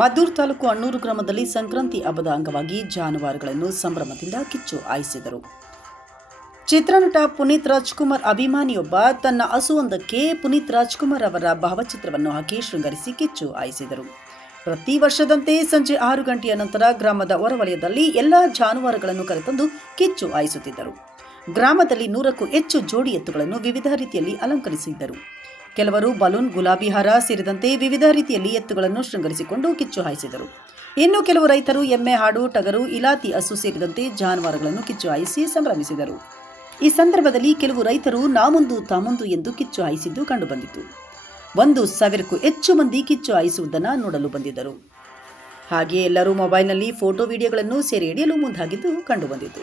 ಮದ್ದೂರು ತಾಲೂಕು ಅಣ್ಣೂರು ಗ್ರಾಮದಲ್ಲಿ ಸಂಕ್ರಾಂತಿ ಹಬ್ಬದ ಅಂಗವಾಗಿ ಜಾನುವಾರುಗಳನ್ನು ಸಂಭ್ರಮದಿಂದ ಕಿಚ್ಚು ಹಾಯಿಸಿದರು. ಚಿತ್ರನಟ ಪುನೀತ್ ರಾಜ್ಕುಮಾರ್ ಅಭಿಮಾನಿಯೊಬ್ಬ ತನ್ನ ಹಸುವೊಂದಕ್ಕೆ ಪುನೀತ್ ರಾಜ್ಕುಮಾರ್ ಅವರ ಭಾವಚಿತ್ರವನ್ನು ಹಾಕಿ ಶೃಂಗರಿಸಿ ಕಿಚ್ಚು ಹಾಯಿಸಿದರು. ಪ್ರತಿ ವರ್ಷದಂತೆ ಸಂಜೆ 6 ಗಂಟೆಯ ನಂತರ ಗ್ರಾಮದ ಹೊರವಲಯದಲ್ಲಿ ಎಲ್ಲ ಜಾನುವಾರುಗಳನ್ನು ಕರೆತಂದು ಕಿಚ್ಚು ಹಾಯಿಸುತ್ತಿದ್ದರು. ಗ್ರಾಮದಲ್ಲಿ 100ಕ್ಕೂ ಹೆಚ್ಚು ಜೋಡಿ ಎತ್ತುಗಳನ್ನು ವಿವಿಧ ರೀತಿಯಲ್ಲಿ ಅಲಂಕರಿಸಿದ್ದರು. ಕೆಲವರು ಬಲೂನ್, ಗುಲಾಬಿ ಹಾರ ಸೇರಿದಂತೆ ವಿವಿಧ ರೀತಿಯಲ್ಲಿ ಎತ್ತುಗಳನ್ನು ಶೃಂಗರಿಸಿಕೊಂಡು ಕಿಚ್ಚು ಹಾಯಿಸಿದರು. ಇನ್ನು ಕೆಲವು ರೈತರು ಎಮ್ಮೆ, ಹಾಡು, ಟಗರು, ಇಲಾತಿ ಹಸು ಸೇರಿದಂತೆ ಜಾನುವಾರುಗಳನ್ನು ಕಿಚ್ಚು ಹಾಯಿಸಿ ಸಂಭ್ರಮಿಸಿದರು. ಈ ಸಂದರ್ಭದಲ್ಲಿ ಕೆಲವು ರೈತರು ನಾಮುಂದು ತಾಮುಂದು ಎಂದು ಕಿಚ್ಚು ಹಾಯಿಸಿದ್ದು ಕಂಡುಬಂದಿತು. 1,000ಕ್ಕೂ ಹೆಚ್ಚು ಮಂದಿ ಕಿಚ್ಚು ಹಾಯಿಸುವುದನ್ನು ನೋಡಲು ಬಂದಿದ್ದರು. ಹಾಗೆಯೇ ಎಲ್ಲರೂ ಮೊಬೈಲ್ನಲ್ಲಿ ಫೋಟೋ, ವಿಡಿಯೋಗಳನ್ನು ಸೆರೆ ಹಿಡಿಯಲು ಮುಂದಾಗಿದ್ದು ಕಂಡುಬಂದಿತು.